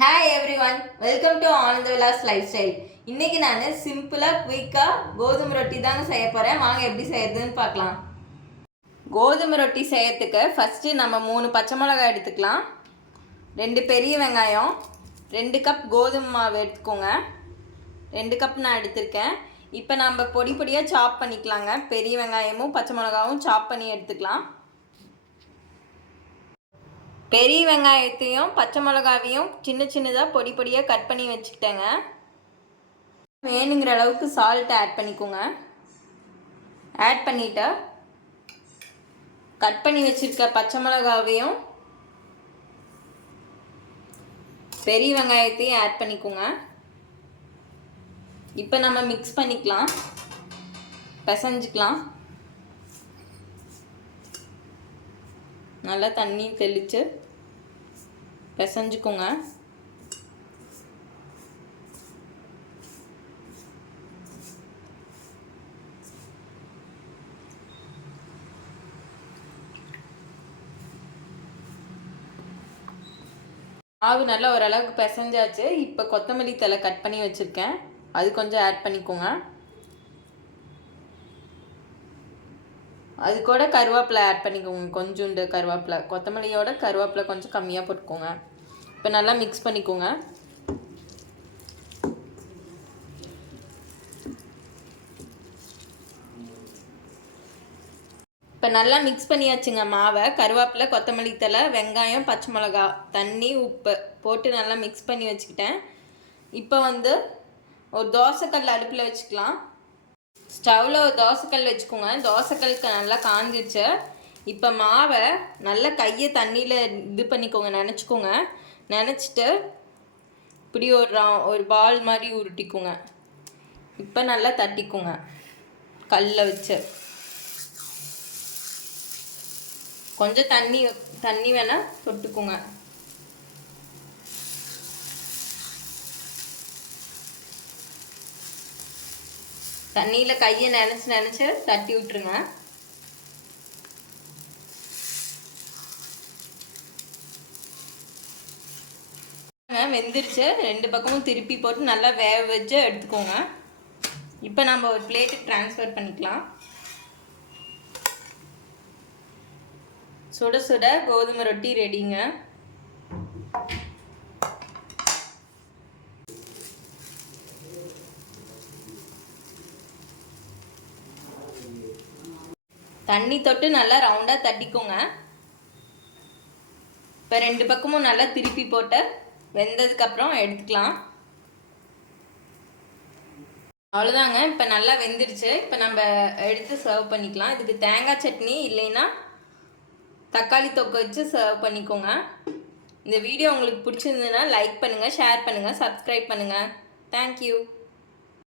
Hi everyone welcome to Anand Vilas life style இன்றைக்கி நான் சிம்பிளாக குயிக்காக கோதுமை ரொட்டி தாங்க செய்ய போகிறேன் வாங்க எப்படி செய்யறதுன்னு பார்க்கலாம். கோதுமை ரொட்டி செய்யறதுக்கு ஃபஸ்ட்டு நம்ம மூணு பச்சை மிளகாய் எடுத்துக்கலாம். ரெண்டு பெரிய வெங்காயம் ரெண்டு கப் கோதுமை மாவு எடுத்துக்கோங்க. ரெண்டு கப் நான் எடுத்திருக்கேன். இப்போ நம்ம பொடி பொடியாக சாப் பண்ணிக்கலாங்க. பெரிய வெங்காயமும் பச்சை மிளகாவும் சாப் பண்ணி எடுத்துக்கலாம். பெரிய வெங்காயத்தையும் பச்சை மிளகாவையும் சின்ன சின்னதாக பொடி பொடியாக கட் பண்ணி வச்சுக்கிட்டேங்க. வேணுங்கிற அளவுக்கு சால்ட் ஆட் பண்ணிக்கோங்க. ஆட் பண்ணிவிட்டு கட் பண்ணி வச்சுருக்க பச்சை மிளகாவையும் பெரிய வெங்காயத்தையும் ஆட் பண்ணிக்கோங்க. இப்போ நம்ம மிக்ஸ் பண்ணிக்கலாம். பிசைஞ்சுக்கலாம். நல்லா தண்ணி தெளித்து பிசைஞ்சுக்கோங்க. மாவு நல்லா ஓரளவுக்கு பிசைஞ்சாச்சு. இப்போ கொத்தமல்லி தலை கட் பண்ணி வச்சுருக்கேன். அது கொஞ்சம் ஆட் பண்ணிக்கோங்க. அது கூட கருவேப்பிலை ஆட் பண்ணிக்கோங்க. கொஞ்சோண்டு கருவேப்பிலை. கொத்தமல்லியோட கருவேப்பிலை கொஞ்சம் கம்மியாக போட்டுக்கோங்க. இப்போ நல்லா மிக்ஸ் பண்ணிக்கோங்க. இப்போ நல்லா மிக்ஸ் பண்ணியாச்சுங்க மாவை. கருவேப்பிலை கொத்தமல்லி தலை வெங்காயம் பச்சை மிளகா தண்ணி உப்பு போட்டு நல்லா மிக்ஸ் பண்ணி வச்சுக்கிட்டேன். இப்போ வந்து ஒரு தோசைக்கல் அடுப்பில் வச்சுக்கலாம். ஸ்டவ்வில் ஒரு தோசைக்கல் வச்சுக்கோங்க. தோசைக்கல்க்கு நல்லா காஞ்சிருச்சு. இப்போ மாவை நல்லா கையை தண்ணியில் இது பண்ணிக்கோங்க நினச்சிக்கோங்க. நினச்சிட்டு இப்படி ஒரு ரா ஒரு பால் மாதிரி உருட்டிக்கோங்க. இப்போ நல்லா தட்டிக்கோங்க. கல்லில் வச்சு. கொஞ்சம் தண்ணி தண்ணி வேணால் தொட்டுக்கோங்க. தண்ணியில் கையை நினச்சி நினச்சி தட்டி விட்டுருங்க. வெந்துருச்சு. ரெண்டு பக்கமும் திருப்பி போட்டு நல்லா வேக வச்சு எடுத்துக்கோங்க. இப்போ நம்ம ஒரு பிளேட்டுக்கு ட்ரான்ஸ்ஃபர் பண்ணிக்கலாம். சுட சுட கோதுமை ரொட்டி ரெடிங்க தண்ணி தொட்டு நல்லா ரவுண்டாக தட்டிக்கோங்க. இப்போ ரெண்டு பக்கமும் நல்லா திருப்பி போட்டு வெந்ததுக்கப்புறம் எடுத்துக்கலாம். அவ்வளோதாங்க இப்போ நல்லா வெந்துருச்சு. இப்போ நம்ம எடுத்து சர்வ் பண்ணிக்கலாம். இதுக்கு தேங்காய் சட்னி இல்லைன்னா தக்காளி தொக்க வச்சு சர்வ் பண்ணிக்கோங்க. இந்த வீடியோ உங்களுக்கு பிடிச்சிருந்ததுன்னா லைக் பண்ணுங்கள் ஷேர் பண்ணுங்கள் சப்ஸ்கிரைப் பண்ணுங்கள் தேங்க்யூ